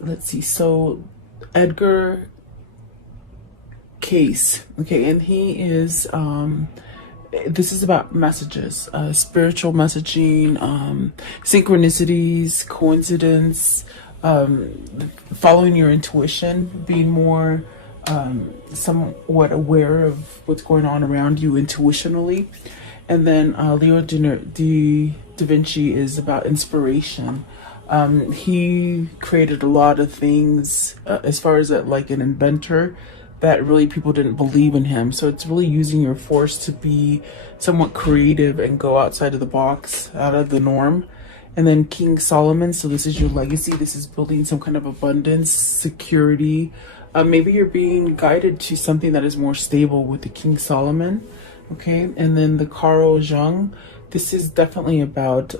let's see. So Edgar Case, okay, and he is this is about messages, spiritual messaging, synchronicities, coincidence, following your intuition, being more somewhat aware of what's going on around you intuitionally. And then Leo da Vinci is about inspiration. He created a lot of things as far as like an inventor that really people didn't believe in him. So it's really using your force to be somewhat creative and go outside of the box, out of the norm. And then King Solomon, so this is your legacy. This is building some kind of abundance, security. Maybe you're being guided to something that is more stable with the King Solomon. Okay, and then the Carl Jung, this is definitely about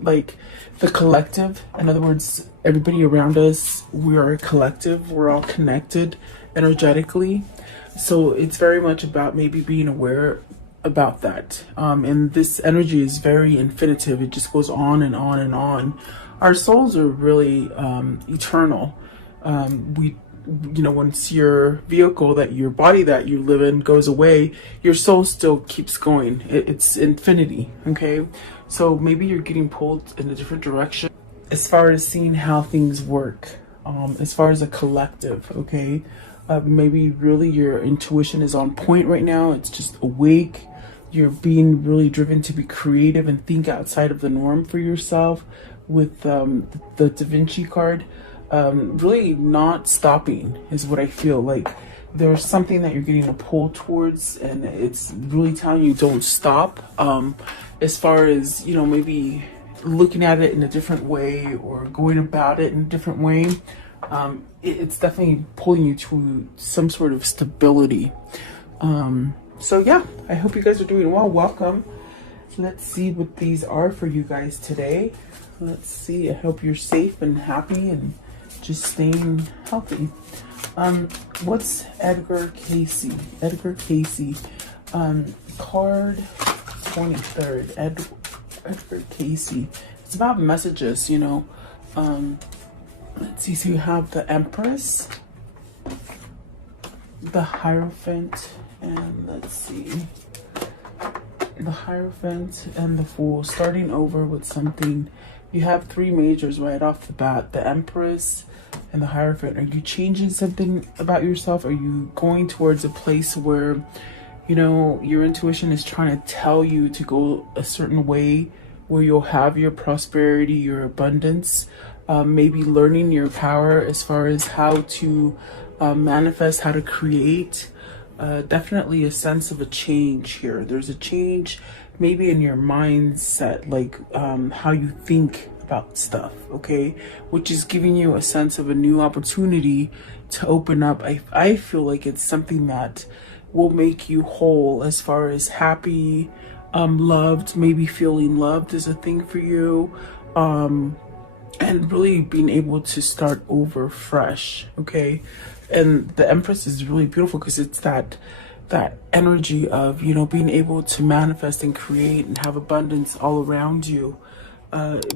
like the collective. In other words, everybody around us, we are a collective. We're all connected energetically. So it's very much about maybe being aware about that. And this energy is very infinitive. It just goes on and on and on. Our souls are really eternal. Once your vehicle, that your body that you live in goes away, your soul still keeps going. It's infinity. Okay, so maybe you're getting pulled in a different direction as far as seeing how things work, as far as a collective. Okay, maybe really your intuition is on point right now. It's just awake. You're being really driven to be creative and think outside of the norm for yourself with the Da Vinci card. Really not stopping is what I feel like. There's something that you're getting a pull towards, and it's really telling you don't stop. As far as, maybe looking at it in a different way or going about it in a different way, it's definitely pulling you to some sort of stability. So yeah, I hope you guys are doing well. Welcome. Let's see what these are for you guys today. Let's see. I hope you're safe and happy and just staying healthy. What's Edgar Casey? Edgar Casey. Card 23rd. Edgar Casey. It's about messages, Let's see. So you have the Empress, the Hierophant, and let's see. The Hierophant and the Fool. Starting over with something. You have three majors right off the bat. The Empress and the Hierophant. Are you changing something about yourself? Are you going towards a place where, your intuition is trying to tell you to go a certain way where you'll have your prosperity, your abundance, maybe learning your power as far as how to manifest, how to create. Definitely a sense of a change here. There's a change maybe in your mindset, like how you think about stuff, okay? Which is giving you a sense of a new opportunity to open up. I feel like it's something that will make you whole as far as happy, loved, maybe feeling loved is a thing for you. And really being able to start over fresh, okay? And the Empress is really beautiful because it's that energy of, being able to manifest and create and have abundance all around you.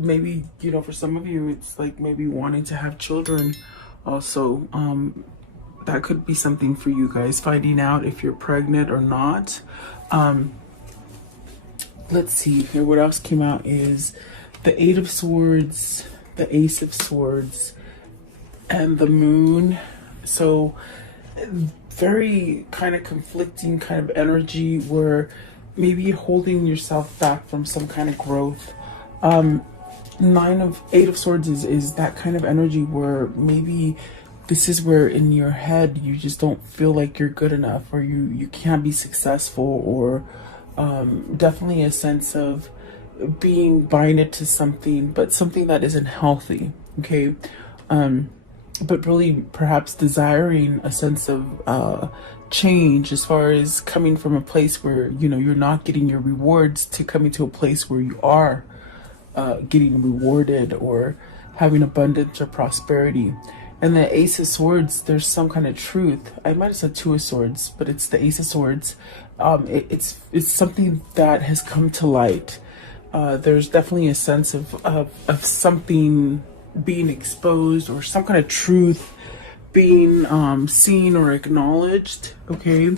Maybe, for some of you, it's like maybe wanting to have children also. That could be something for you guys, finding out if you're pregnant or not. Let's see here. What else came out is the Eight of Swords, the Ace of Swords, and the Moon. So very kind of conflicting kind of energy where maybe you're holding yourself back from some kind of growth. Eight of Swords is that kind of energy where maybe this is where in your head you just don't feel like you're good enough, or you can't be successful, or definitely a sense of being binded to something, but something that isn't healthy, okay? But really perhaps desiring a sense of change as far as coming from a place where, you're not getting your rewards to coming to a place where you are getting rewarded or having abundance or prosperity. And the Ace of Swords, there's some kind of truth. I might have said Two of Swords, but it's the Ace of Swords. It's something that has come to light. There's definitely a sense of something being exposed, or some kind of truth being seen or acknowledged. Okay,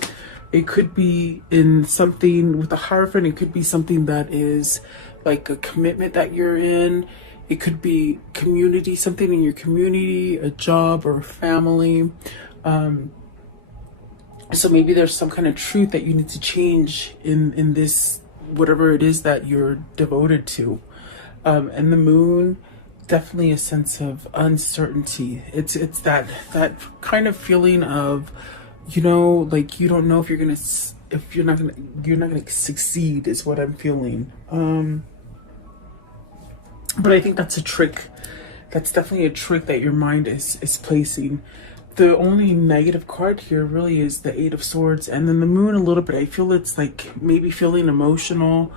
it could be in something with the Hierophant. It could be something that is like a commitment that you're in. It could be community, something in your community, a job or a family. So maybe there's some kind of truth that you need to change in this, whatever it is that you're devoted to. And the Moon, definitely a sense of uncertainty. It's that kind of feeling of, you know, like you don't know if you're not gonna succeed, is what I'm feeling. But I think that's a trick. That's definitely a trick that your mind is placing. The only negative card here really is the Eight of Swords, and then the Moon a little bit. I feel it's like maybe feeling emotional,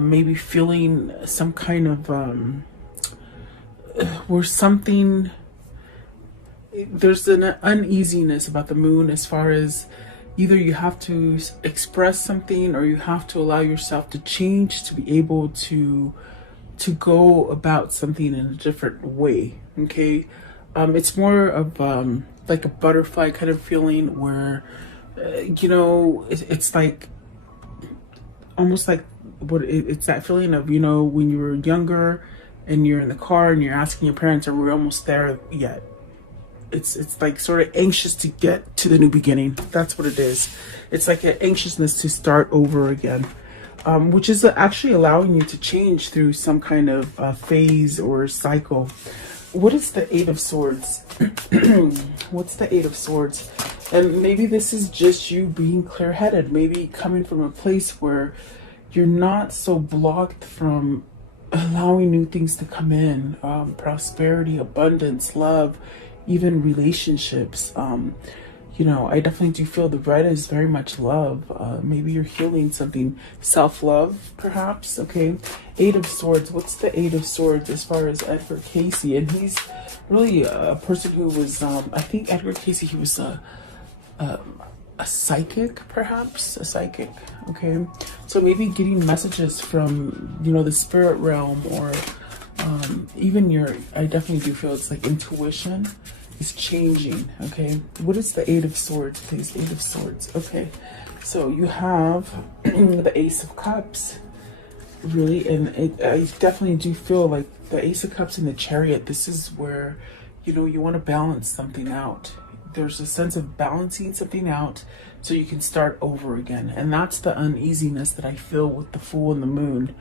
maybe feeling some kind of where something, there's an uneasiness about the Moon, as far as either you have to express something or you have to allow yourself to change to be able to go about something in a different way. Okay, it's more of like a butterfly kind of feeling where you know, it's like almost like it's that feeling of, you know, when you were younger and you're in the car and you're asking your parents, are we almost there yet? It's like sort of anxious to get to the new beginning. That's what it is. It's like an anxiousness to start over again, which is actually allowing you to change through some kind of phase or cycle. What is the Eight of Swords? What's the Eight of Swords? And maybe this is just you being clear-headed, maybe coming from a place where you're not so blocked from allowing new things to come in, prosperity, abundance, love, even relationships. You know, I definitely do feel the red is very much love. Maybe you're healing something, self-love, perhaps. Okay, Eight of Swords. What's the Eight of Swords as far as Edgar Cayce? And he's really a person who was, I think Edgar Cayce, he was a psychic, perhaps a psychic. Okay, so maybe getting messages from, you know, the spirit realm, or even your, I definitely do feel it's like intuition is changing. Okay, what is the Eight of Swords, please? Eight of Swords. Okay, so you have the Ace of Cups, really, and I definitely do feel like the Ace of Cups and the Chariot, this is where, you know, you want to balance something out. There's a sense of balancing something out so you can start over again, and that's the uneasiness that I feel with the Fool and the Moon.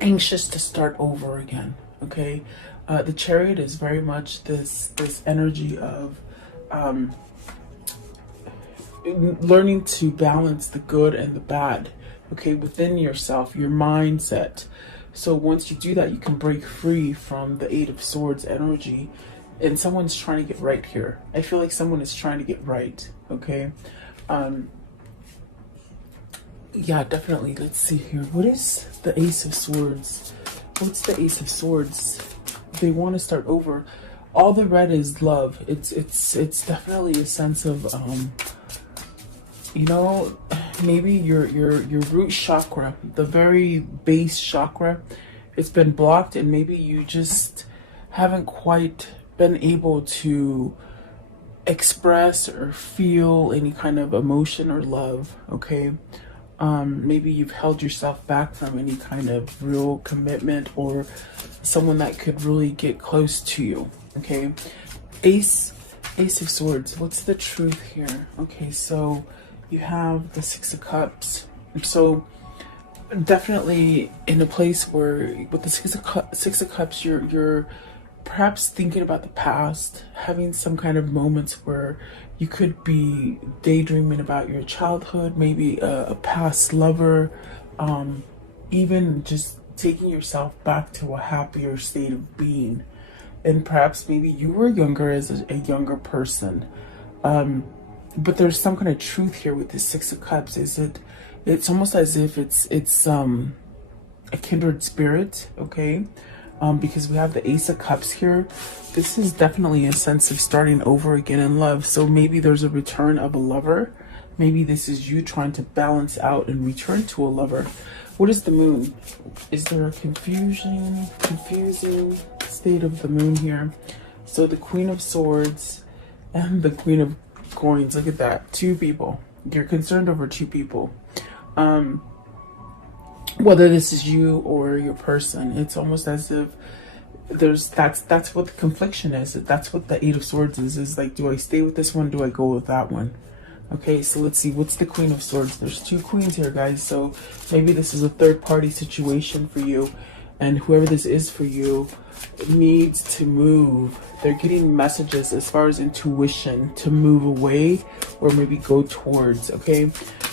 Anxious to start over again. Okay, the Chariot is very much this energy of learning to balance the good and the bad, okay, within yourself, your mindset. So once you do that, you can break free from the Eight of Swords energy, and someone's trying to get right here. I feel like someone is trying to get right. Okay, yeah, definitely. Let's see here. What is the Ace of Swords? What's the Ace of Swords? They want to start over. All the red is love. It's definitely a sense of you know, maybe your root chakra, the very base chakra, it's been blocked, and maybe you just haven't quite been able to express or feel any kind of emotion or love. Okay, maybe you've held yourself back from any kind of real commitment or someone that could really get close to you. Okay, Ace of Swords. What's the truth here? Okay, so you have the Six of Cups. So definitely in a place where with the Six of Cups, you're perhaps thinking about the past, having some kind of moments where you could be daydreaming about your childhood, maybe a past lover, even just taking yourself back to a happier state of being. And perhaps maybe you were younger as a younger person. But there's some kind of truth here with the Six of Cups. It's almost as if it's a kindred spirit, okay? Because we have the Ace of Cups here. This is definitely a sense of starting over again in love. So maybe there's a return of a lover Maybe this is you trying to balance out and return to a lover. What is the moon? Is there a confusing state of the moon here? So the Queen of Swords and the Queen of Coins. Look at that. Two people. You're concerned over two people. Whether this is you or your person, it's almost as if that's what the confliction is. That's what the Eight of Swords is like, do I stay with this one? Do I go with that one? Okay, so let's see, what's the Queen of Swords? There's two queens here, guys. So maybe this is a third party situation for you, and whoever this is for you needs to move. They're getting messages as far as intuition to move away or maybe go towards, okay?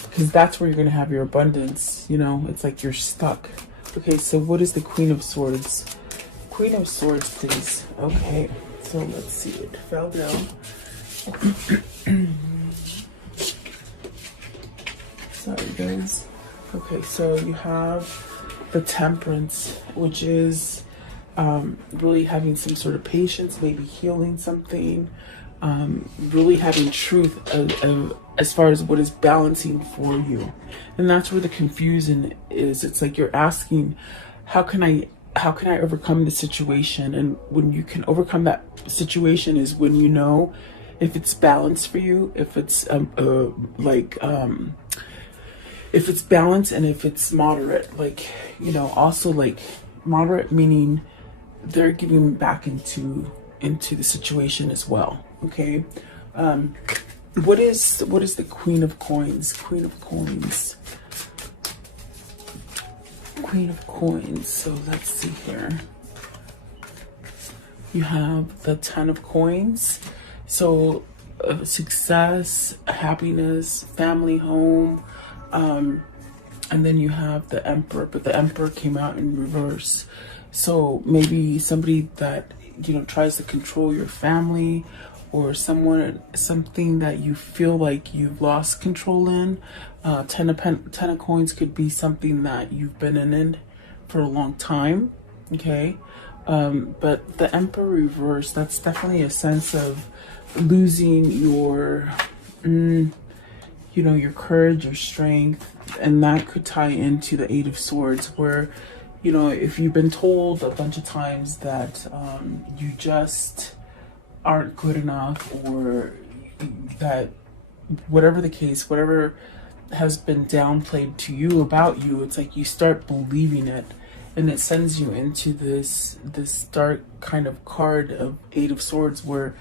Because that's where you're going to have your abundance. You know, it's like you're stuck. Okay, so what is the Queen of Swords? Queen of Swords, please. Okay, so let's see. It fell down. Sorry, guys. Okay, so you have the Temperance, which is really having some sort of patience, maybe healing something, really having truth as far as what is balancing for you. And that's where the confusion is. It's like you're asking, how can I overcome the situation? And when you can overcome that situation is when you know if it's balanced for you, if it's if it's balanced and if it's moderate. Like, you know, also like moderate meaning they're giving back into the situation as well. Okay. What is the Queen of Coins? Queen of Coins. Queen of Coins. So let's see here. You have the Ten of Coins. So success, happiness, family, home. And then you have the Emperor, but the Emperor came out in reverse. So maybe somebody that, you know, tries to control your family, or something that you feel like you've lost control in. Ten of Coins could be something that you've been in for a long time. Okay. But the Emperor reverse, that's definitely a sense of losing your, you know, your courage, your strength. And that could tie into the Eight of Swords, where, you know, if you've been told a bunch of times that you just aren't good enough, or that whatever the case, whatever has been downplayed to you about you, it's like you start believing it, and it sends you into this dark kind of card of Eight of Swords, where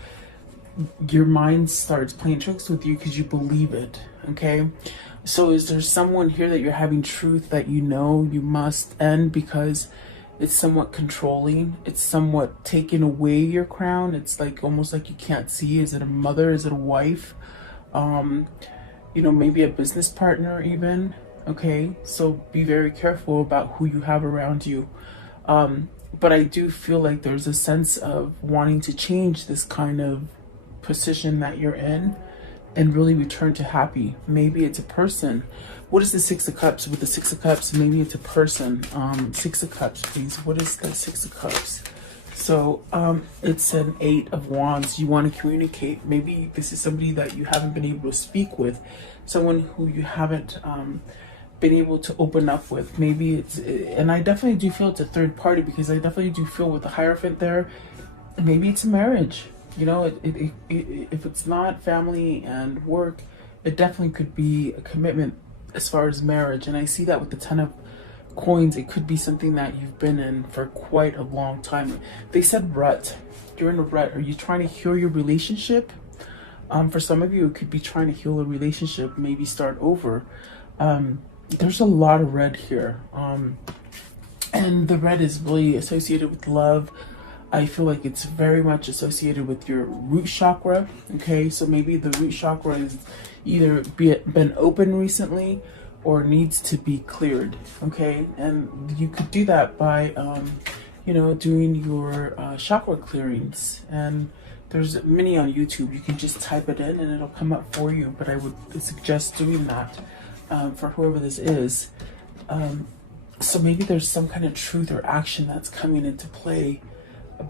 your mind starts playing tricks with you because you believe it. Okay, so is there someone here that you're having truth that you know you must end because it's somewhat controlling, it's somewhat taking away your crown? It's like almost like you can't see. Is it a mother? Is it a wife? You know, maybe a business partner even. Okay, so be very careful about who you have around you. But I do feel like there's a sense of wanting to change this kind of position that you're in and really return to happy. Maybe it's a person. What is the Six of Cups? With the Six of Cups, maybe it's a person. Six of Cups, please. What is the Six of Cups? So it's an Eight of Wands. You want to communicate. Maybe this is somebody that you haven't been able to speak with, someone who you haven't been able to open up with. Maybe it's, and I definitely do feel it's a third party, because I definitely do feel with the Hierophant there, maybe it's a marriage. You know, if it's not family and work, it definitely could be a commitment as far as marriage. And I see that with the Ten of Coins. It could be something that you've been in for quite a long time. They said rut. You're in a rut. Are you trying to heal your relationship? For some of you, it could be trying to heal a relationship, maybe start over. There's a lot of red here. And the red is really associated with love. I feel like it's very much associated with your root chakra. Okay, so maybe the root chakra is either been open recently or needs to be cleared. Okay, and you could do that by, you know, doing your chakra clearings. And there's many on YouTube. You can just type it in and it'll come up for you. But I would suggest doing that for whoever this is. So maybe there's some kind of truth or action that's coming into play,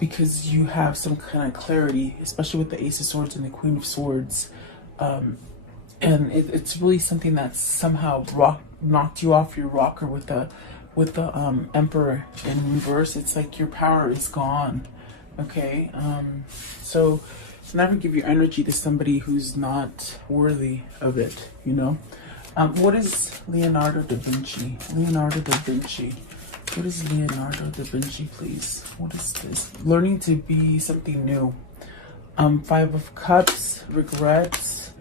because you have some kind of clarity, especially with the Ace of Swords and the Queen of Swords. it's really something that's somehow knocked you off your rocker with the Emperor in reverse. It's like your power is gone. Okay, so never give your energy to somebody who's not worthy of it, you know. What is Leonardo da Vinci? Leonardo da Vinci. What is Leonardo da Vinci, please? What is this? Learning to be something new. Five of Cups, regrets.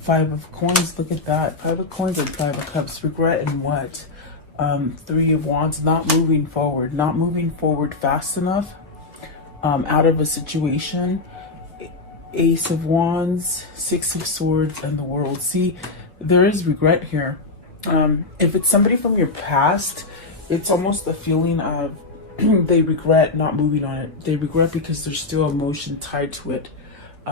Five of Coins, look at that. Five of Coins and Five of Cups. Regret and what? Three of Wands, not moving forward. Not moving forward fast enough. Out of a situation. Ace of Wands, Six of Swords, and the World. See, there is regret here. If it's somebody from your past, it's almost a feeling of they regret not moving on it. They regret because there's still emotion tied to it.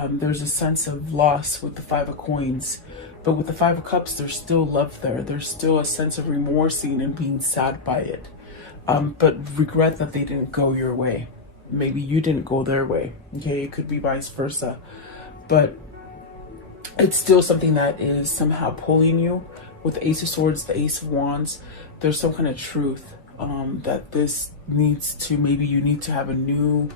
There's a sense of loss with the Five of Coins. But with the Five of Cups, there's still love there. There's still a sense of remorsing and being sad by it. But regret that they didn't go your way. Maybe you didn't go their way. Okay, it could be vice versa. But it's still something that is somehow pulling you. With the Ace of Swords, the Ace of Wands, there's some kind of truth that this needs to, maybe you need to have a new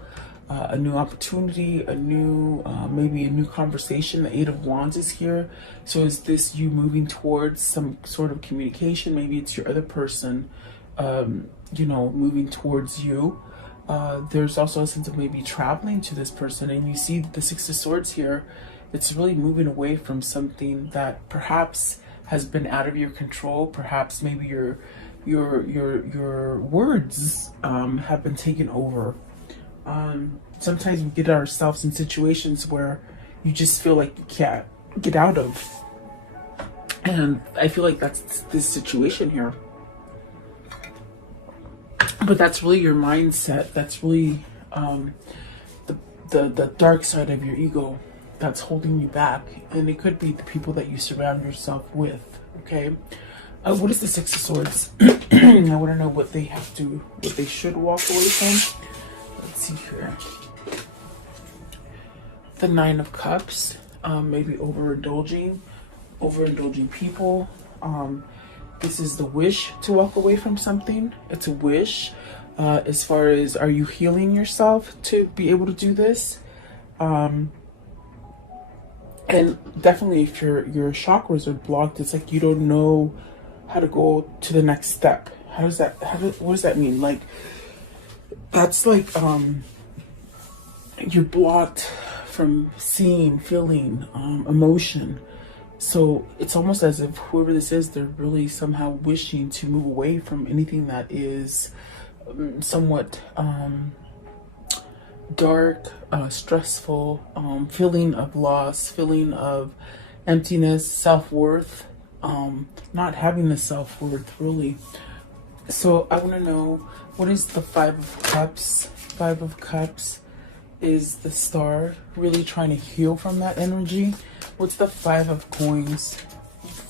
opportunity, maybe a new conversation. The Eight of Wands is here. So is this you moving towards some sort of communication? Maybe it's your other person, you know, moving towards you. There's also a sense of maybe traveling to this person, and you see the Six of Swords here. It's really moving away from something that perhaps has been out of your control. Perhaps maybe your words have been taken over. Sometimes we get ourselves in situations where you just feel like you can't get out of, and I feel like that's this situation here. But that's really your mindset. That's really the dark side of your ego that's holding you back. And it could be the people that you surround yourself with. Okay. What is the Six of Swords? I want to know what they should walk away from. Let's see here. The Nine of Cups. Maybe overindulging people. This is the wish to walk away from something. It's a wish. As far as, are you healing yourself to be able to do this? And definitely if your chakras are blocked, it's like you don't know how to go to the next step. What does that mean? Like, that's like, you're blocked from seeing, feeling, emotion. So it's almost as if whoever this is, they're really somehow wishing to move away from anything that is somewhat dark, stressful, feeling of loss, feeling of emptiness, self-worth, not having the self-worth really. So I want to know, what is the Five of Cups? Five of Cups is the Star, really trying to heal from that energy. What's the Five of Coins?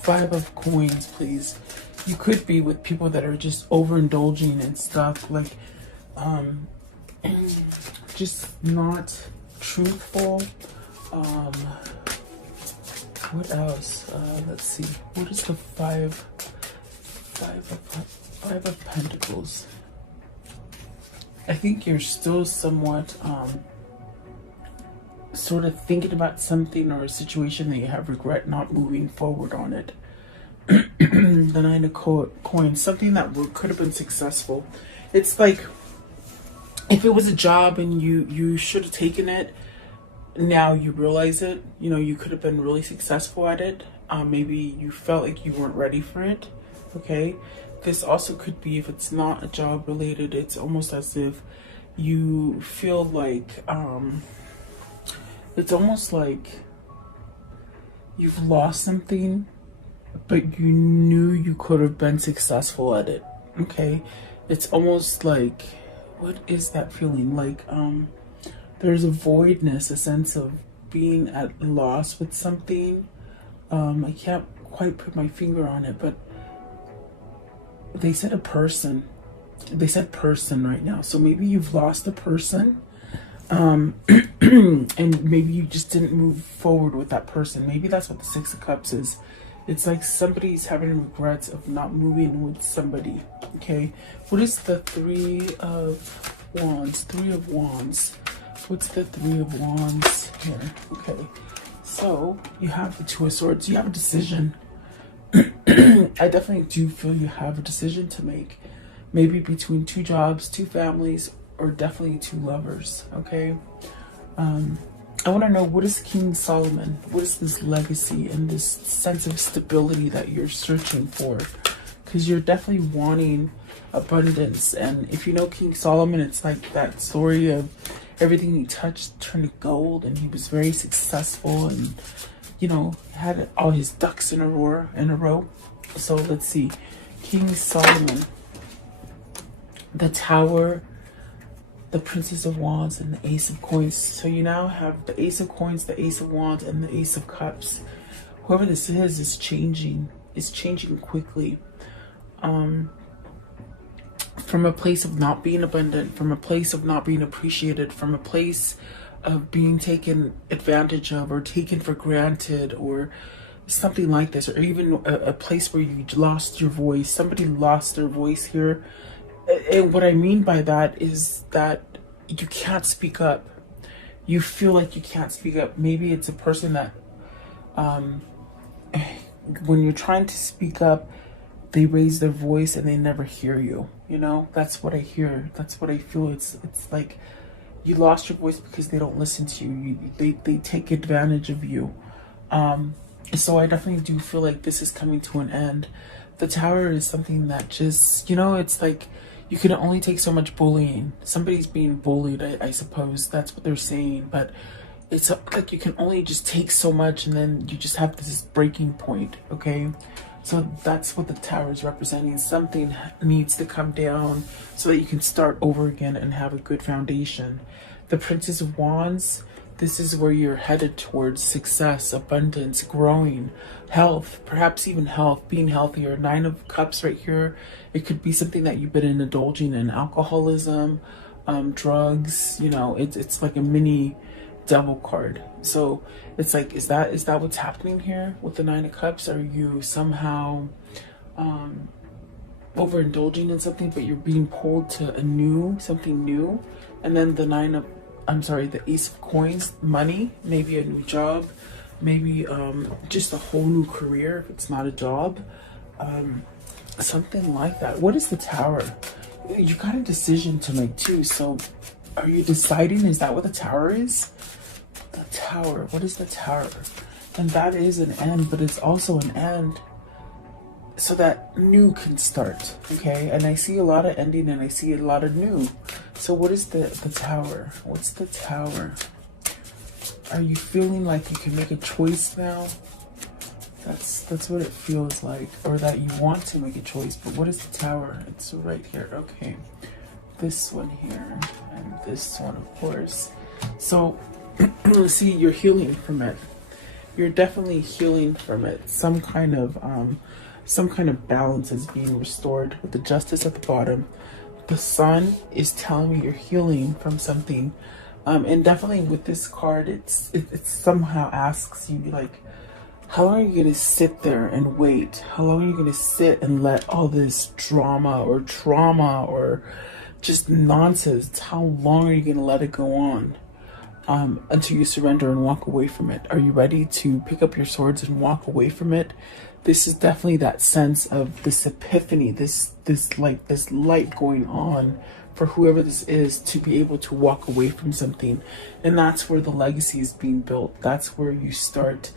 Five of Coins, please. You could be with people that are just overindulging and stuff, like just not truthful. What else? Let's see. What is the Five of Pentacles? I think you're still somewhat sort of thinking about something or a situation that you have regret not moving forward on it. The Nine of Coins, something that could have been successful. It's like if it was a job and you should have taken it, now you realize it, you know, you could have been really successful at it. Maybe you felt like you weren't ready for it. Okay, this also could be, if it's not a job related, it's almost as if you feel like it's almost like you've lost something, but you knew you could have been successful at it. Okay, it's almost like, what is that feeling? Like there's a voidness, a sense of being at loss with something. I can't quite put my finger on it, but they said a person. They said person right now. So maybe you've lost a person. And maybe you just didn't move forward with that person. Maybe that's what the Six of Cups is. It's like somebody's having regrets of not moving with somebody. Okay, what is the Three of Wands? Three of Wands. What's the Three of Wands here? Okay, so you have the Two of Swords. You have a decision. I definitely do feel you have a decision to make. Maybe between two jobs, two families, or definitely two lovers. Okay, I want to know, what is King Solomon? What is this legacy and this sense of stability that you're searching for? Because you're definitely wanting abundance. And if you know King Solomon, it's like that story of everything he touched turned to gold, and he was very successful, and you know, had all his ducks in a row. So let's see, King Solomon, the Tower, the Princess of Wands, and the Ace of Coins. So you now have the Ace of Coins, the Ace of Wands, and the Ace of Cups. Whoever this is changing. It's changing quickly. From a place of not being abundant, from a place of not being appreciated, from a place of being taken advantage of or taken for granted, or something like this, or even a place where you lost your voice. Somebody lost their voice here. And what I mean by that is that you can't speak up. You feel like you can't speak up. Maybe it's a person that when you're trying to speak up, they raise their voice and they never hear you. You know, that's what I hear. That's what I feel. It's like you lost your voice because they don't listen to you. They take advantage of you. So I definitely do feel like this is coming to an end. The Tower is something that just, you know, it's like you can only take so much bullying. Somebody's being bullied, I suppose. That's what they're saying. But it's like you can only just take so much, and then you just have this breaking point, okay? So that's what the Tower is representing. Something needs to come down so that you can start over again and have a good foundation. The Princess of Wands, this is where you're headed towards success, abundance, growing, health, perhaps even health, being healthier. Nine of Cups right here. It could be something that you've been indulging in, alcoholism, drugs, you know, it's like a mini devil card. So it's like, is that what's happening here with the Nine of Cups? Are you somehow overindulging in something, but you're being pulled to something new? And then the Ace of Coins, money, maybe a new job, maybe just a whole new career if it's not a job, something like that. What is the Tower? You got a decision to make too. So are you deciding? Is that what the Tower is? The Tower. What is the Tower? And that is an end, but it's also an end so that new can start. Okay, and I see a lot of ending and I see a lot of new. So what is the Tower? What's the Tower? Are you feeling like you can make a choice now? That's what it feels like, or that you want to make a choice. But what is the Tower? It's right here. Okay, this one here and this one, of course. So see, you're healing from it. You're definitely healing from it. Some kind of balance is being restored with the Justice at the bottom. The Sun is telling me you're healing from something, and definitely with this card, it somehow asks you, like, how long are you gonna sit there and wait? How long are you gonna sit and let all this drama or trauma or just nonsense, how long are you gonna let it go on until you surrender and walk away from it? Are you ready to pick up your swords and walk away from it? This is definitely that sense of this epiphany, this light going on for whoever this is, to be able to walk away from something. And that's where the legacy is being built. That's where you start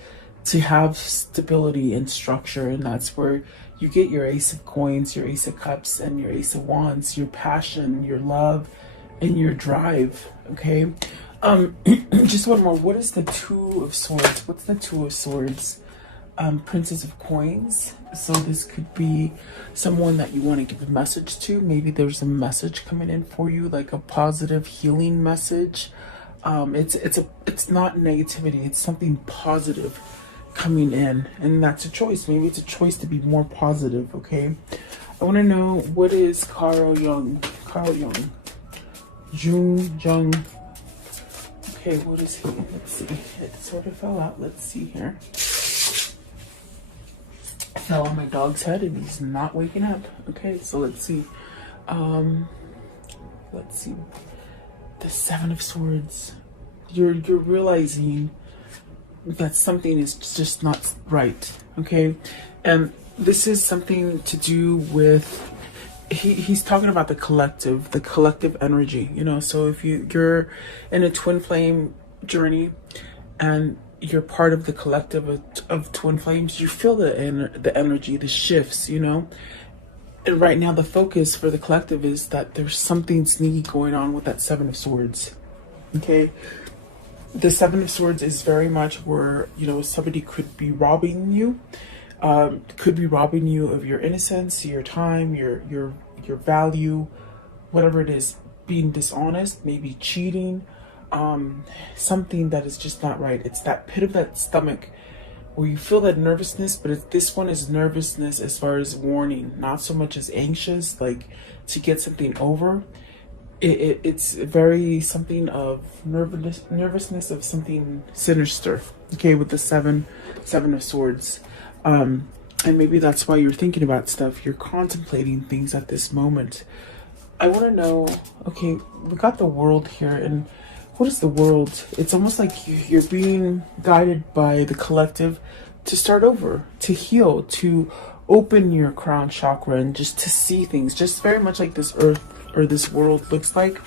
to have stability and structure, and that's where you get your Ace of Coins, your Ace of Cups, and your Ace of Wands, your passion, your love, and your drive. Okay, just one more. What is the Two of Swords? What's the Two of Swords? Princess of Coins. So this could be someone that you want to give a message to. Maybe there's a message coming in for you, like a positive healing message. It's not negativity, it's something positive coming in, and that's a choice. Maybe it's a choice to be more positive. Okay, I want to know, what is Carl Jung, Okay, what is he? Let's see. It sort of fell out. Let's see here. It fell on my dog's head and he's not waking up. Okay, so let's see. Let's see. The Seven of Swords. You're realizing that something is just not right. Okay, and this is something to do with. He's talking about the collective energy, you know. So if you're in a twin flame journey and you're part of the collective of twin flames, you feel the energy, the shifts, you know. And right now the focus for the collective is that there's something sneaky going on with that Seven of Swords. Okay, the Seven of Swords is very much where, you know, somebody could be robbing you. Could be robbing you of your innocence, your time, your value, whatever it is, being dishonest, maybe cheating, something that is just not right. It's that pit of that stomach where you feel that nervousness, but this one is nervousness as far as warning, not so much as anxious, like to get something over. It's very something of nervousness of something sinister. Okay, with the seven of swords. And maybe that's why you're thinking about stuff. You're contemplating things at this moment. I want to know, okay, we got the World here. And what is the World? It's almost like you're being guided by the collective to start over, to heal, to open your crown chakra and just to see things. Just very much like this earth or this world looks like.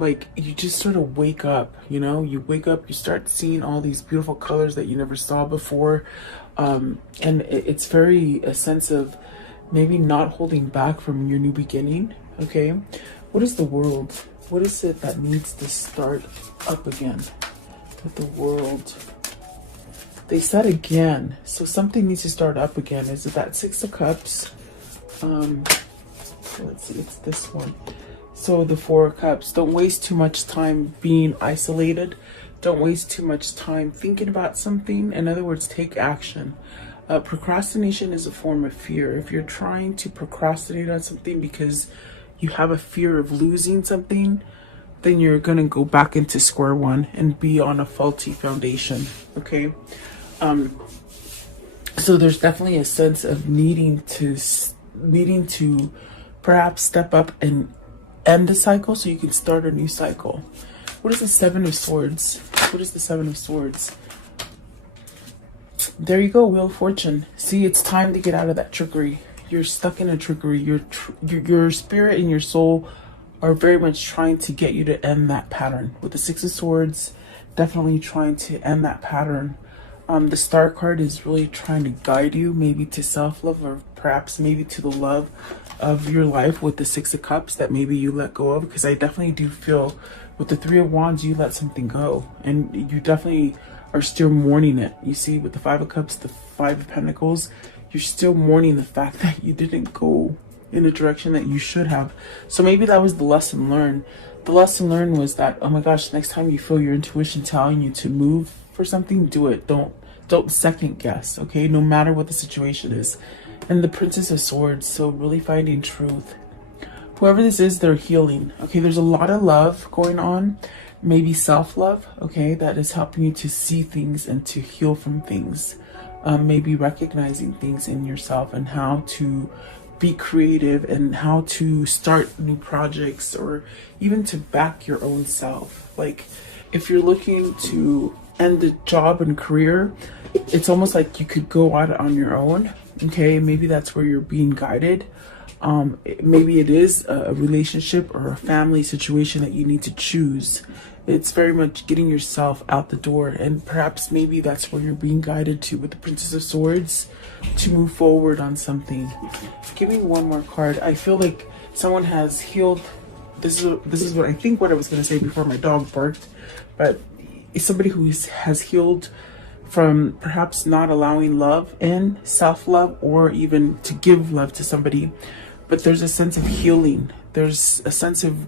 Like you just sort of wake up, you know, you wake up, you start seeing all these beautiful colors that you never saw before. And it's very a sense of maybe not holding back from your new beginning. Okay, what is the World? What is it that needs to start up again with the World? They said again, so something needs to start up again. Is it that Six of Cups? Let's see, it's this one. So the Four of Cups. Don't waste too much time being isolated. Don't waste too much time thinking about something. In other words, take action. Procrastination is a form of fear. If you're trying to procrastinate on something because you have a fear of losing something, then you're going to go back into square one and be on a faulty foundation. Okay. So there's definitely a sense of needing to perhaps step up and end the cycle so you can start a new cycle. What is the Seven of Swords? What is the Seven of Swords? There you go, Wheel of Fortune. See, it's time to get out of that trickery. You're stuck in a trickery. Your spirit and your soul are very much trying to get you to end that pattern. With the Six of Swords, definitely trying to end that pattern. The Star card is really trying to guide you, maybe to self-love or perhaps maybe to the love of your life with the Six of Cups that maybe you let go of. Because I definitely do feel with the Three of Wands, you let something go. And you definitely are still mourning it. You see, with the Five of Cups, the Five of Pentacles, you're still mourning the fact that you didn't go in the direction that you should have. So maybe that was the lesson learned. The lesson learned was that, oh my gosh, next time you feel your intuition telling you to move for something, do it. Don't second guess, okay? No matter what the situation is. And the Princess of Swords, so really finding truth. Whoever this is, they're healing. Okay, there's a lot of love going on. Maybe self-love, okay, that is helping you to see things and to heal from things. Maybe recognizing things in yourself and how to be creative and how to start new projects or even to back your own self. Like if you're looking to end a job and career, it's almost like you could go out on your own. Okay, maybe that's where you're being guided. Maybe it is a relationship or a family situation that you need to choose. It's very much getting yourself out the door, and perhaps maybe that's where you're being guided to with the Princess of Swords to move forward on something. Give me one more card. I feel like someone has healed. This is what I think what I was going to say before my dog barked, but it's somebody who has healed from perhaps not allowing love in, self-love, or even to give love to somebody. But there's a sense of healing. There's a sense of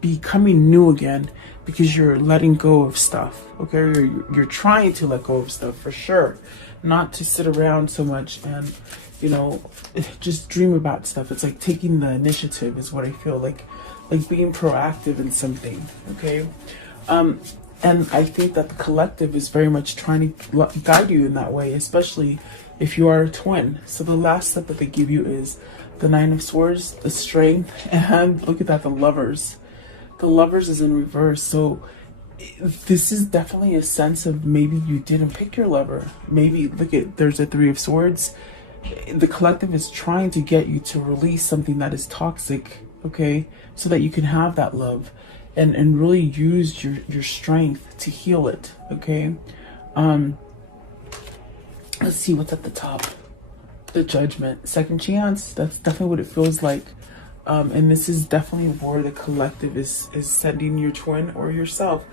becoming new again because you're letting go of stuff. Okay, you're trying to let go of stuff for sure. Not to sit around so much and, you know, just dream about stuff. It's like taking the initiative is what I feel like being proactive in something. Okay. And I think that the collective is very much trying to guide you in that way, especially if you are a twin. So the last step that they give you is the Nine of Swords, the Strength, and look at that, the Lovers. The Lovers is in reverse. So this is definitely a sense of maybe you didn't pick your lover. Maybe, look at, there's a Three of Swords. The collective is trying to get you to release something that is toxic, okay? So that you can have that love. And really use your strength to heal it, okay? Let's see what's at the top. The Judgment, second chance. That's definitely what it feels like. And this is definitely where the collective is sending your twin or yourself.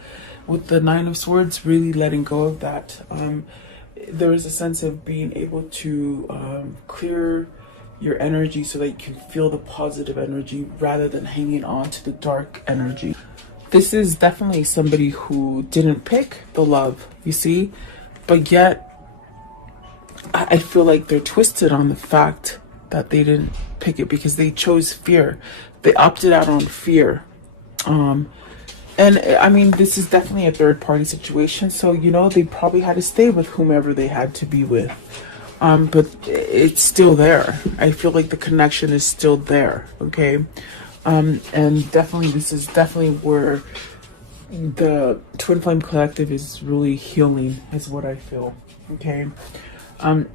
With the Nine of Swords, really letting go of that. There is a sense of being able to clear your energy so that you can feel the positive energy rather than hanging on to the dark energy. This is definitely somebody who didn't pick the love, you see, but yet I feel like they're twisted on the fact that they didn't pick it because they chose fear. They opted out on fear. And I mean, this is definitely a third party situation. So, you know, they probably had to stay with whomever they had to be with. But it's still there. I feel like the connection is still there. Okay. And definitely, this is definitely where the Twin Flame Collective is really healing, is what I feel. Okay.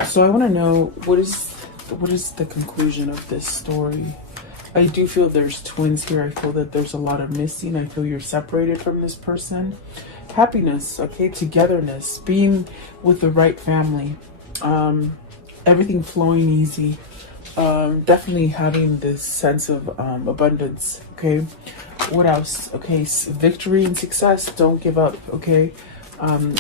So I want to know, what is the conclusion of this story? I do feel there's twins here. I feel that there's a lot of missing. I feel you're separated from this person. Happiness, okay, togetherness, being with the right family, everything flowing easy. Definitely having this sense of abundance, okay? What else? Okay, victory and success. Don't give up, okay?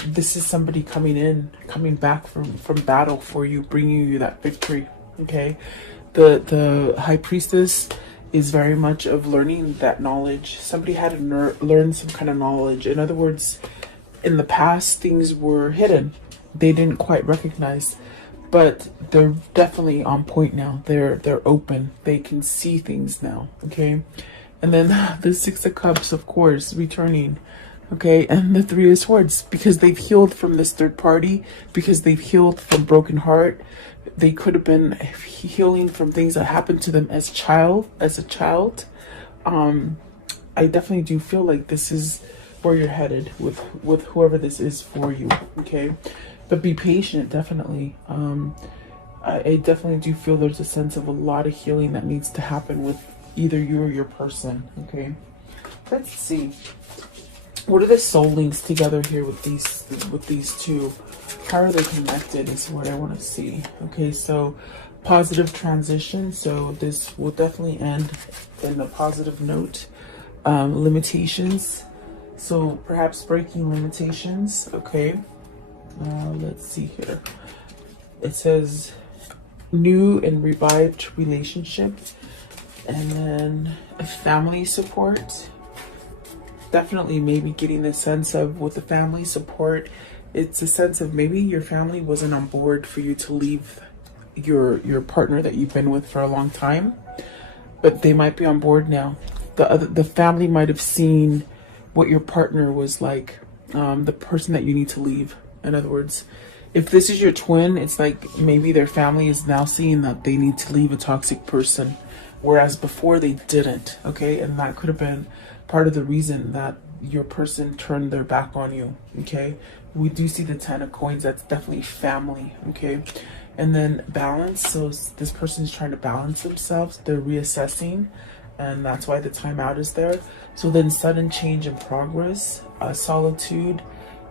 This is somebody coming back from battle for you, bringing you that victory, okay? The High Priestess is very much of learning that knowledge. Somebody had to learn some kind of knowledge. In other words, in the past, things were hidden. They didn't quite recognize. But they're definitely on point now. They're open. They can see things now, okay? And then the Six of Cups, of course, returning, okay? And the Three of Swords, because they've healed from this third party, because they've healed from broken heart. They could have been healing from things that happened to them as a child. I definitely do feel like this is where you're headed with whoever this is for you, okay? But be patient, definitely. I definitely do feel there's a sense of a lot of healing that needs to happen with either you or your person, okay? Let's see. What are the soul links together here with these two? How are they connected is what I want to see. Okay, so positive transition. So this will definitely end in a positive note. Limitations. So perhaps breaking limitations, okay? Let's see here. It says new and revived relationship, and then a family support. Definitely maybe getting the sense of with the family support, it's a sense of maybe your family wasn't on board for you to leave your partner that you've been with for a long time, but they might be on board now. The family might have seen what your partner was like, the person that you need to leave. In other words, if this is your twin, it's like maybe their family is now seeing that they need to leave a toxic person, whereas before they didn't, okay? And that could have been part of the reason that your person turned their back on you, okay? We do see the Ten of Coins. That's definitely family, okay? And then balance. So this person is trying to balance themselves. They're reassessing, and that's why the timeout is there. So then sudden change in progress, solitude,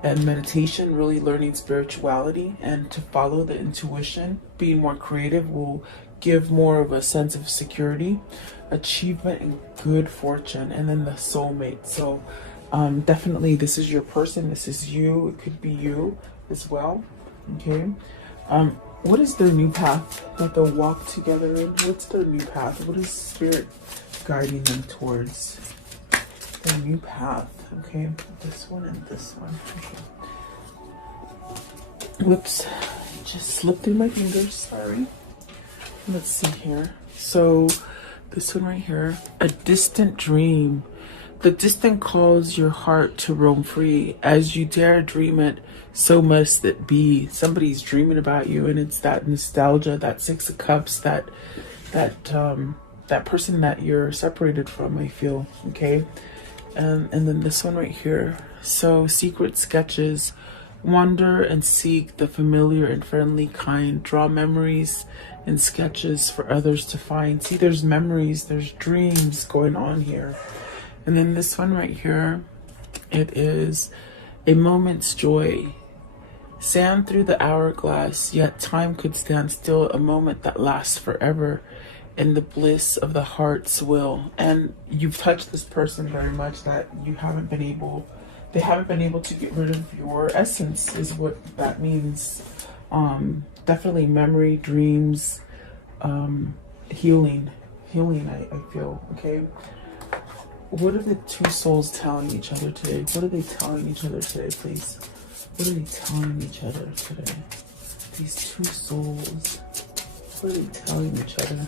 and meditation, really learning spirituality and to follow the intuition. Being more creative will give more of a sense of security, achievement, and good fortune. And then the soulmate. So definitely this is your person. This is you. It could be you as well. Okay. What is their new path that they'll walk together in? What's their new path? What is spirit guiding them towards? Their new path. Okay, this one and this one. Okay. Whoops, just slipped through my fingers, sorry. Let's see here. So this one right here, a distant dream. The distant calls your heart to roam free. As you dare dream it, so must it be. Somebody's dreaming about you, and it's that nostalgia, that Six of Cups, that person that you're separated from, I feel, okay? And then this one right here. So secret sketches, wander and seek the familiar and friendly kind. Draw memories and sketches for others to find. See, there's memories, there's dreams going on here. And then this one right here, it is a moment's joy. Sand through the hourglass, yet time could stand still, a moment that lasts forever in the bliss of the heart's will. And you've touched this person very much, that you haven't been able, they haven't been able to get rid of your essence, is what that means. Definitely memory, dreams, healing, I feel, okay? What are the two souls telling each other today? What are they telling each other today, please? What are they telling each other today? These two souls, what are they telling each other?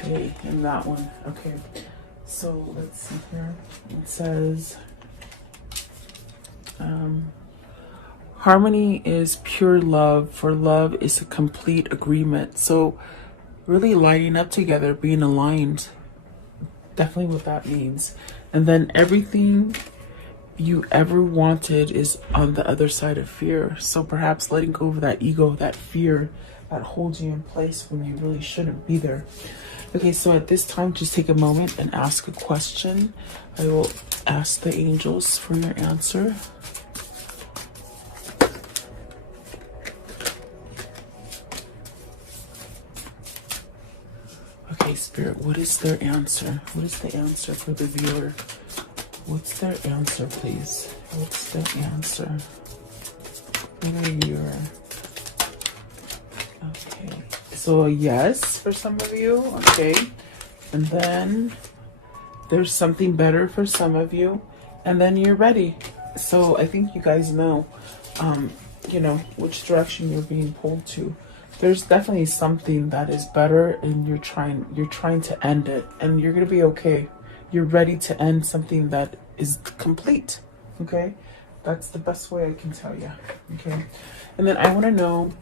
Okay, and that one. Okay, so let's see here. It says, harmony is pure love, for love is a complete agreement. So really lining up together, being aligned. Definitely what that means. And then everything you ever wanted is on the other side of fear. So perhaps letting go of that ego, that fear that holds you in place when you really shouldn't be there. Okay, so at this time, just take a moment and ask a question. I will ask the angels for your answer. Okay, Spirit, what is their answer? What is the answer for the viewer? What's their answer, please? What's their answer for the viewer? Okay, so a yes for some of you. Okay, and then there's something better for some of you, and then you're ready. So I think you guys know, you know, which direction you're being pulled to. There's definitely something that is better, and you're trying to end it, and you're gonna be okay. You're ready to end something that is complete. Okay, that's the best way I can tell you. Okay, and then I want to know,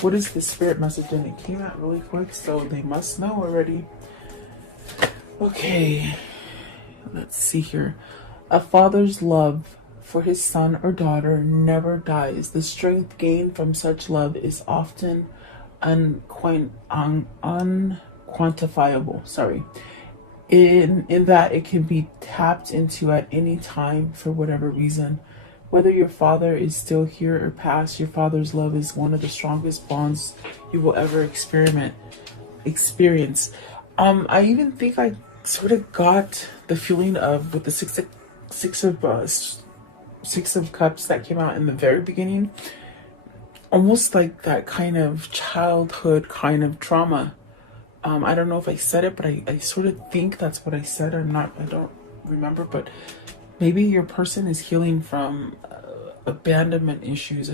what is the spirit message? And it came out really quick, so they must know already. Okay, let's see here. A father's love for his son or daughter never dies. The strength gained from such love is often unquantifiable. Sorry. In that it can be tapped into at any time for whatever reason. Whether your father is still here or past, your father's love is one of the strongest bonds you will ever experience. I even think I sort of got the feeling of, with the six of cups that came out in the very beginning, almost like that kind of childhood kind of trauma. I don't know if I said it, but I sort of think that's what I said. I don't remember, but maybe your person is healing from abandonment issues